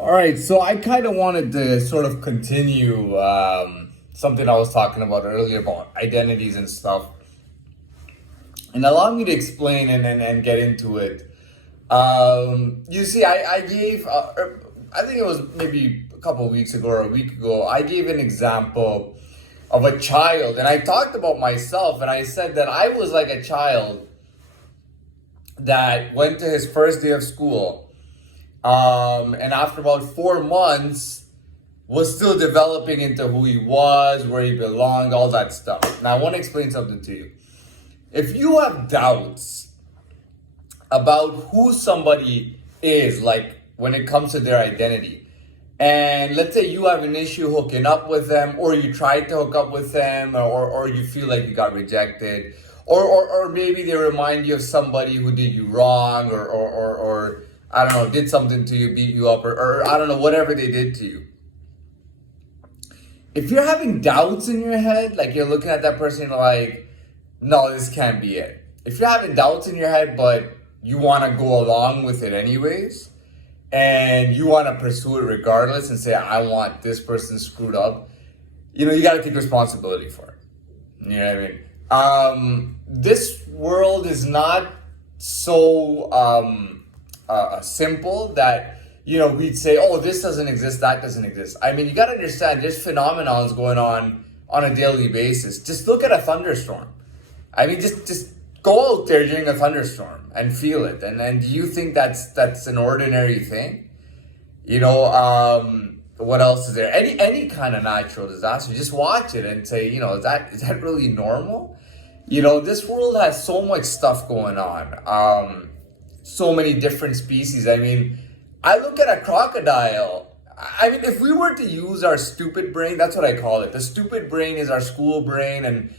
All right, so I kind of wanted to sort of continue something I was talking about earlier about identities and stuff, and allow me to explain and get into it. You see, I gave, I think it was maybe a couple of weeks ago or a week ago, I gave an example of a child, and I talked about myself, and I said that I was like a child that went to his first day of school. And after about 4 months, was still developing into who he was, where he belonged, all that stuff. Now, I want to explain something to you. If you have doubts about who somebody is, like when it comes to their identity, and let's say you have an issue hooking up with them, or you tried to hook up with them, or you feel like you got rejected, or maybe they remind you of somebody who did you wrong, or I don't know, did something to you, beat you up, or I don't know, whatever they did to you. If you're having doubts in your head, like you're looking at that person and you're like, no, this can't be it. If you're having doubts in your head, but you want to go along with it anyways, and you want to pursue it regardless and say, I want this person screwed up, you got to take responsibility for it. You know what I mean? This world is not so simple that we'd say, oh, this doesn't exist, that doesn't exist. I mean, you got to understand there's phenomenons going on a daily basis. Just look at a thunderstorm. I mean, just go out there during a thunderstorm and feel it. And do you think that's an ordinary thing? What else is there? Any kind of natural disaster, just watch it and say, is that really normal? This world has so much stuff going on. So many different species. I mean, I look at a crocodile. I mean, if we were to use our stupid brain, that's what I call it. The stupid brain is our school brain and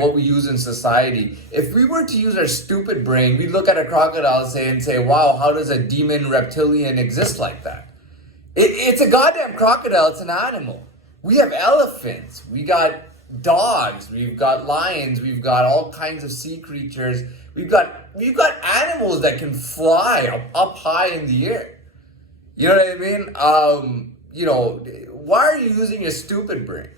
what we use in society. If we were to use our stupid brain, we'd look at a crocodile and say, wow, how does a demon reptilian exist like that? It's a goddamn crocodile. It's an animal. We have elephants. We got dogs. We've got lions. We've got all kinds of sea creatures. We've got animals that can fly up high in the air. You know what I mean? Why are you using your stupid brain?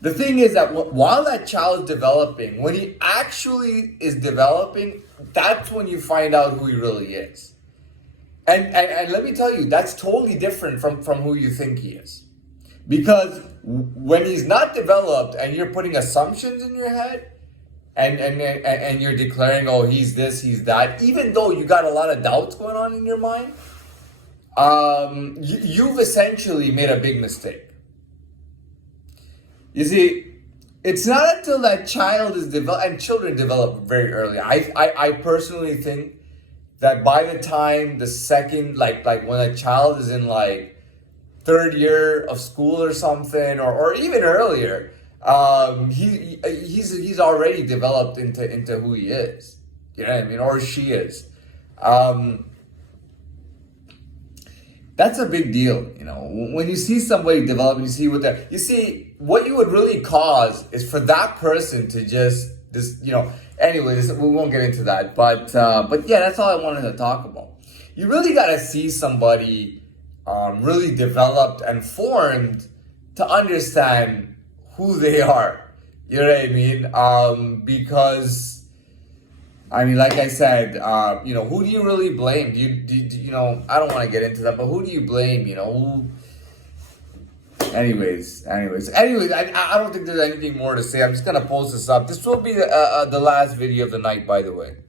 The thing is that while that child is developing, when he actually is developing, that's when you find out who he really is. And let me tell you, that's totally different from who you think he is. Because when he's not developed and you're putting assumptions in your head, and you're declaring, oh, he's this, he's that, even though you got a lot of doubts going on in your mind, you've essentially made a big mistake. You see, it's not until that child is developed, and children develop very early. I personally think that by the time the second, like when a child is in like third year of school or something, or even earlier, he's already developed into who he is. You know what I mean? Or she is. That's a big deal. When you see somebody develop, you see what you would really cause is for that person to just anyways, we won't get into that, but yeah, that's all I wanted to talk about. You really got to see somebody really developed and formed to understand who they are. You know what I mean? Because, I mean, like I said, who do you really blame? I don't want to get into that, but who do you blame? Anyways, I don't think there's anything more to say. I'm just going to post this up. This will be the last video of the night, by the way.